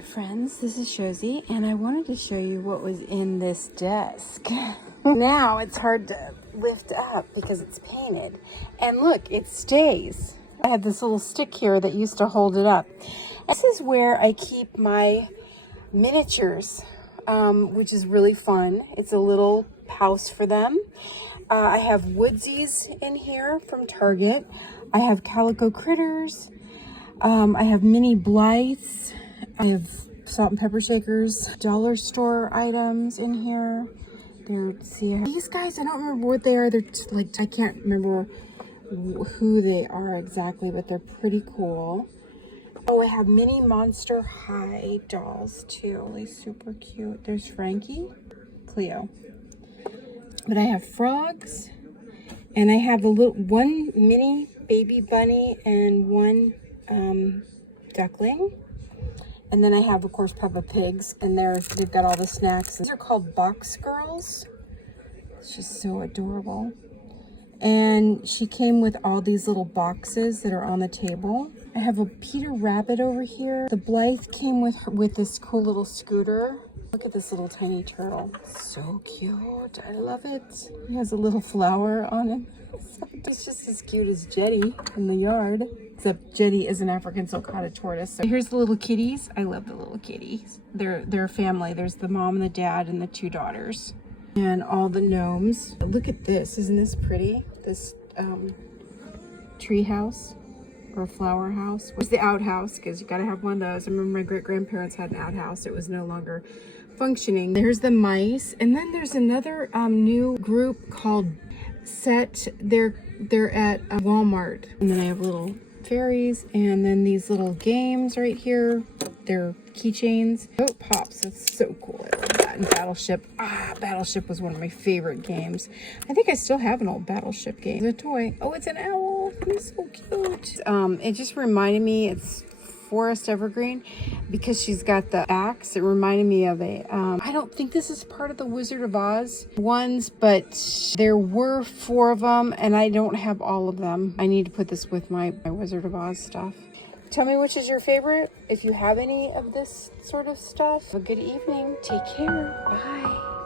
there, friends. This is Shozy, and I wanted to show you what was in this desk. Now it's hard to lift up because it's painted. And look, it stays. I had this little stick here that used to hold it up. This is where I keep my miniatures, which is really fun. It's a little house for them. I have woodsies in here from Target. I have calico critters. I have mini Blythes. I have salt and pepper shakers, dollar store items in here. These guys, I don't remember what they are. They're like, I can't remember who they are exactly, but they're pretty cool. Oh, I have mini Monster High dolls too. They're super cute. There's Frankie, Cleo. But I have frogs, and I have one mini baby bunny and one duckling. And then I have, of course, Peppa Pigs, and they've got all the snacks. These are called Box Girls. It's just so adorable. And she came with all these little boxes that are on the table. I have a Peter Rabbit over here. The Blythe came with this cool little scooter. Look at this little tiny turtle. So cute. I love it. He has a little flower on him. He's just as cute as Jetty in the yard. Except Jetty is an African sulcata tortoise. So here's the little kitties. I love the little kitties. They're a family. There's the mom and the dad and the two daughters. And all the gnomes. Look at this. Isn't this pretty? This tree house or flower house. Where's the outhouse? Because you got to have one of those. I remember my great-grandparents had an outhouse. It was no longer functioning. There's the mice. And then there's another new group called Set. They're at Walmart. And then I have little fairies, and then these little games right here. They're keychains. Oh, it pops. That's so cool. I love that. And Battleship. Battleship was one of my favorite games. I think I still have an old Battleship game. It's a toy. Oh, it's an owl. He's so cute. It just reminded me, it's Forest Evergreen, because she's got the axe. It reminded me of I don't think this is part of the Wizard of Oz ones, but there were 4 of them, and I don't have all of them. I need to put this with my Wizard of Oz stuff. Tell me which is your favorite, if you have any of this sort of stuff. Have a good evening. Take care. Bye.